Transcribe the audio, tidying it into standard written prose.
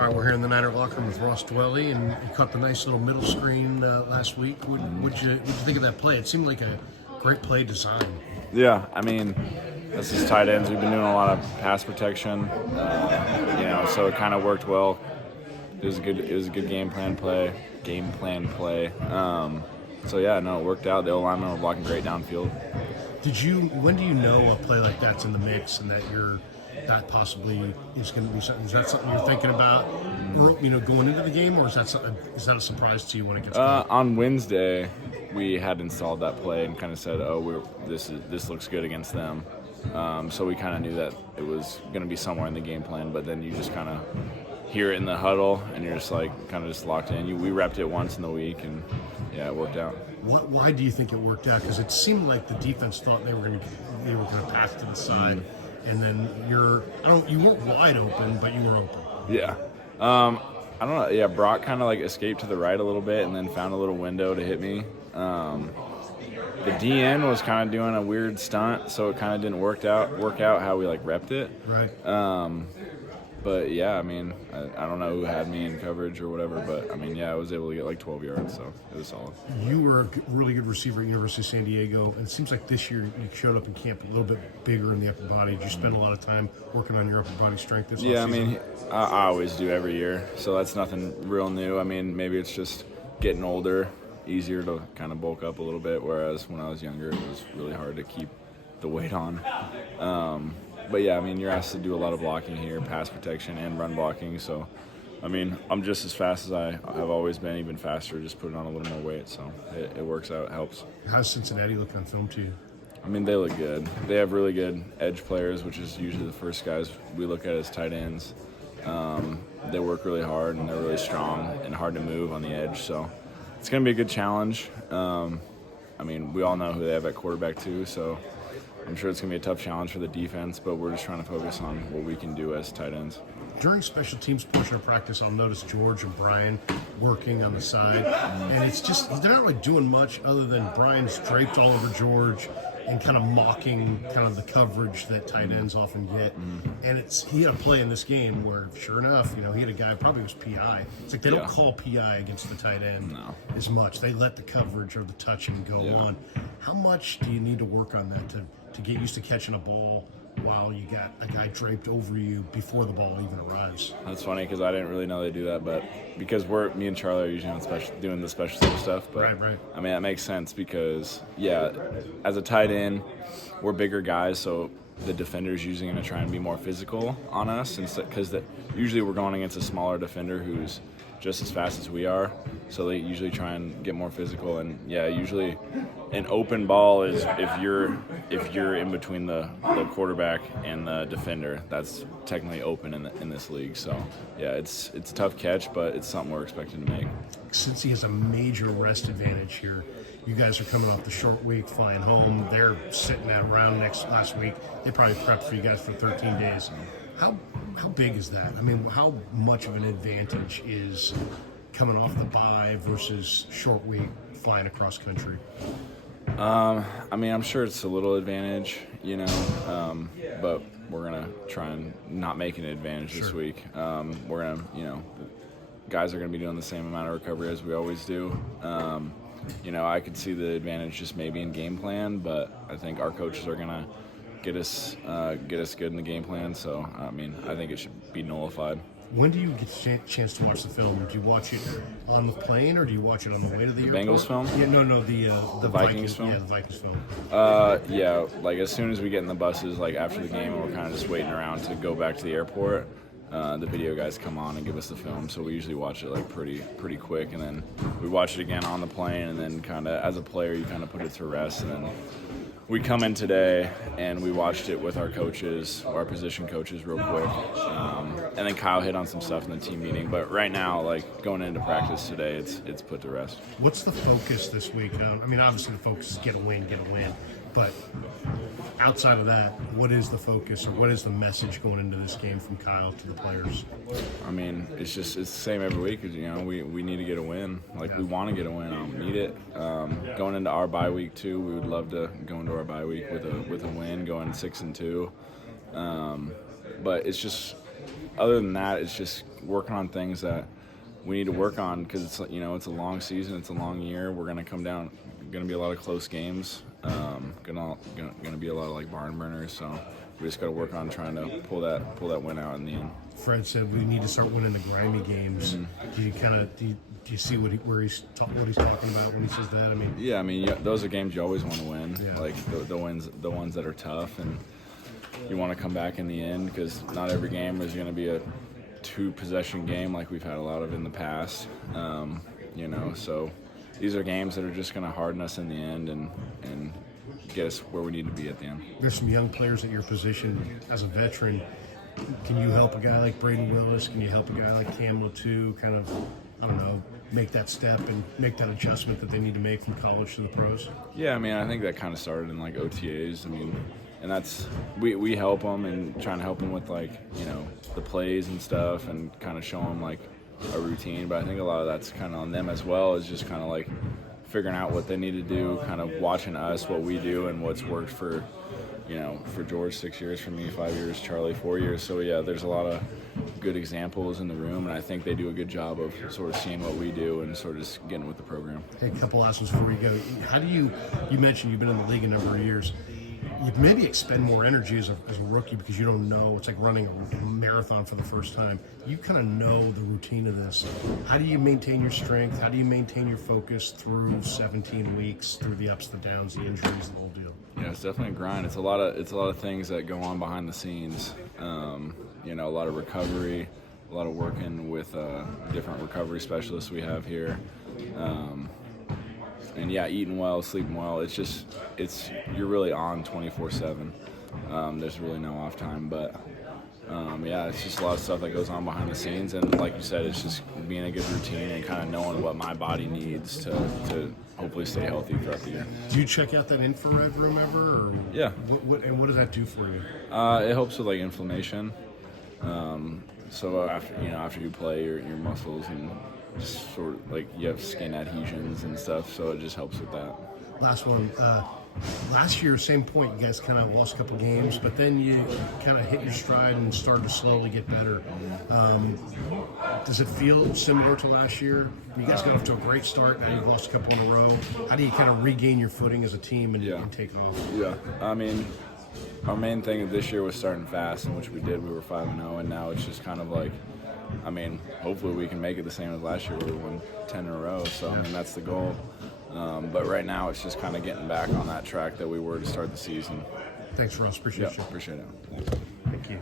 All right, we're here in the Niner locker room with Ross Dwelley, and you caught the nice little middle screen last week. What'd you think of that play? It seemed like a great play design. Yeah, I mean, this is tight ends. We've been doing a lot of pass protection, so it kind of worked well. It was a good game plan play. It worked out. The O-linemen were blocking great downfield. When do you know a play like that's in the mix and that possibly is going to be something? Is that something you're thinking about, going into the game, or is that a surprise to you when it gets going? On Wednesday, we had installed that play and kind of said, this looks good against them. So we kind of knew that it was going to be somewhere in the game plan, but then you just kind of hear it in the huddle, and you're just like kind of just locked in. We repped it once in the week, and yeah, it worked out. Why do you think it worked out? Because it seemed like the defense thought they were going to pass to the side, and then you weren't wide open, but you were open. Yeah. I don't know. Yeah, Brock kind of like escaped to the right a little bit and then found a little window to hit me. The DN was kind of doing a weird stunt, so it kind of didn't work out how we like repped it. Right. But yeah, I mean, I don't know who had me in coverage or whatever, but I mean, yeah, I was able to get like 12 yards, so it was solid. You were a really good receiver at University of San Diego, and it seems like this year you showed up in camp a little bit bigger in the upper body. Did you spend a lot of time working on your upper body strength this Yeah, offseason? I mean, I always do every year, so that's nothing real new. I mean, maybe it's just getting older, easier to kind of bulk up a little bit, whereas when I was younger, it was really hard to keep the weight on. But yeah, I mean, you're asked to do a lot of blocking here, pass protection and run blocking. So, I mean, I'm just as fast as I have always been, even faster, just putting on a little more weight. So it works out, it helps. How's Cincinnati look on film to you? I mean, they look good. They have really good edge players, which is usually the first guys we look at as tight ends. They work really hard, and they're really strong and hard to move on the edge. So it's going to be a good challenge. I mean, we all know who they have at quarterback too, so I'm sure it's going to be a tough challenge for the defense, but we're just trying to focus on what we can do as tight ends. During special teams portion of practice, I'll notice George and Brian working on the side, and it's just they're not really doing much other than Brian's draped all over George and kind of mocking kind of the coverage that tight ends often get. And he had a play in this game where, sure enough, he had a guy, probably was PI. It's like they don't call PI against the tight end as much. They let the coverage or the touching go on. How much do you need to work on that to get used to catching a ball while you got a guy draped over you before the ball even arrives? That's funny because I didn't really know they do that, but because me and Charlie are usually doing the special team stuff. But right. I mean, that makes sense because, yeah, as a tight end, we're bigger guys, so the defender's usually going to try and be more physical on us because usually we're going against a smaller defender who's just as fast as we are, so they usually try and get more physical. And yeah, usually an open ball is if you're in between the quarterback and the defender, that's technically open in this league. So yeah, it's a tough catch, but it's something we're expecting to make. Since he has a major rest advantage here, you guys are coming off the short week, flying home. They're sitting around last week. They probably prepped for you guys for 13 days. How big is that? I mean, how much of an advantage is coming off the bye versus short week flying across country? I mean, I'm sure it's a little advantage, but we're going to try and not make an advantage this week. We're going to, guys are going to be doing the same amount of recovery as we always do. I could see the advantage just maybe in game plan, but I think our coaches are going to get us good in the game plan. So, I mean, I think it should be nullified. When do you get a chance to watch the film? Do you watch it on the plane, or do you watch it on the way to the airport? Bengals film? Yeah, no, the Vikings film? Yeah, the Vikings film. Yeah, like as soon as we get in the buses, like after the game, we're kind of just waiting around to go back to the airport. The video guys come on and give us the film, so we usually watch it like pretty quick, and then we watch it again on the plane, and then kind of as a player, you kind of put it to rest, and then we come in today and we watched it with our coaches, our position coaches, real quick, and then Kyle hit on some stuff in the team meeting. But right now, like going into practice today, it's put to rest. What's the focus this week? I mean, obviously the focus is get a win. But outside of that, what is the focus, or what is the message going into this game from Kyle to the players? I mean, it's the same every week. We need to get a win. We want to get a win. I don't need it. Going into our bye week too, we would love to go into our bye week with a win, going 6-2. But it's just, other than that, it's just working on things that we need to work on because it's it's a long season, it's a long year. We're gonna come down, gonna be a lot of close games, gonna be a lot of like barn burners. So we just got to work on trying to pull that win out in the end. Fred said we need to start winning the grimy games. Do you see what he's talking about when he says that? I mean, yeah, those are games you always want to win, Yeah. like the ones that are tough, and you want to come back in the end because not every game is going to be a 2-possession game like we've had a lot of in the past. So these are games that are just going to harden us in the end and get us where we need to be at the end. There's some young players at your position as a veteran. Can you help a guy like Braden Willis? Can you help a guy like Cam Latu kind of, I don't know, make that step and make that adjustment that they need to make from college to the pros? Yeah, I think that kind of started in like OTAs. And that's we help them and trying to help them with like the plays and stuff and kind of show them like a routine. But I think a lot of that's kind of on them as well, is just kind of like figuring out what they need to do, kind of watching us, what we do, and what's worked for George 6 years, for me 5 years, Charlie 4 years. So yeah, there's a lot of good examples in the room, and I think they do a good job of sort of seeing what we do and sort of just getting with the program. Hey, a couple last ones before we go. How do you mentioned you've been in the league a number of years. You maybe expend more energy as a rookie because you don't know. It's like running a marathon for the first time. You kind of know the routine of this. How do you maintain your strength? How do you maintain your focus through 17 weeks, through the ups, the downs, the injuries, the whole deal? Yeah, it's definitely a grind. It's a lot of things that go on behind the scenes. A lot of recovery, a lot of working with different recovery specialists we have here. And yeah, eating well, sleeping well. You're really on 24/7. There's really no off time, but it's just a lot of stuff that goes on behind the scenes. And like you said, it's just being a good routine and kind of knowing what my body needs to hopefully stay healthy throughout the year. Do you check out that infrared room ever? Or yeah. What does that do for you? It helps with like inflammation. So after you play, your muscles and just sort of like you have skin adhesions and stuff, so it just helps with that. Last one. Last year, same point. You guys kind of lost a couple games, but then you kind of hit your stride and started to slowly get better. Does it feel similar to last year? You guys got off to a great start. Now you've lost a couple in a row. How do you kind of regain your footing as a team and take it off? Yeah, our main thing this year was starting fast, in which we did. We were 5-0, and now it's just kind of like, hopefully we can make it the same as last year where we won 10 in a row. So, that's the goal. But right now it's just kind of getting back on that track that we were to start the season. Thanks, Ross. Appreciate you. Appreciate it. Thank you.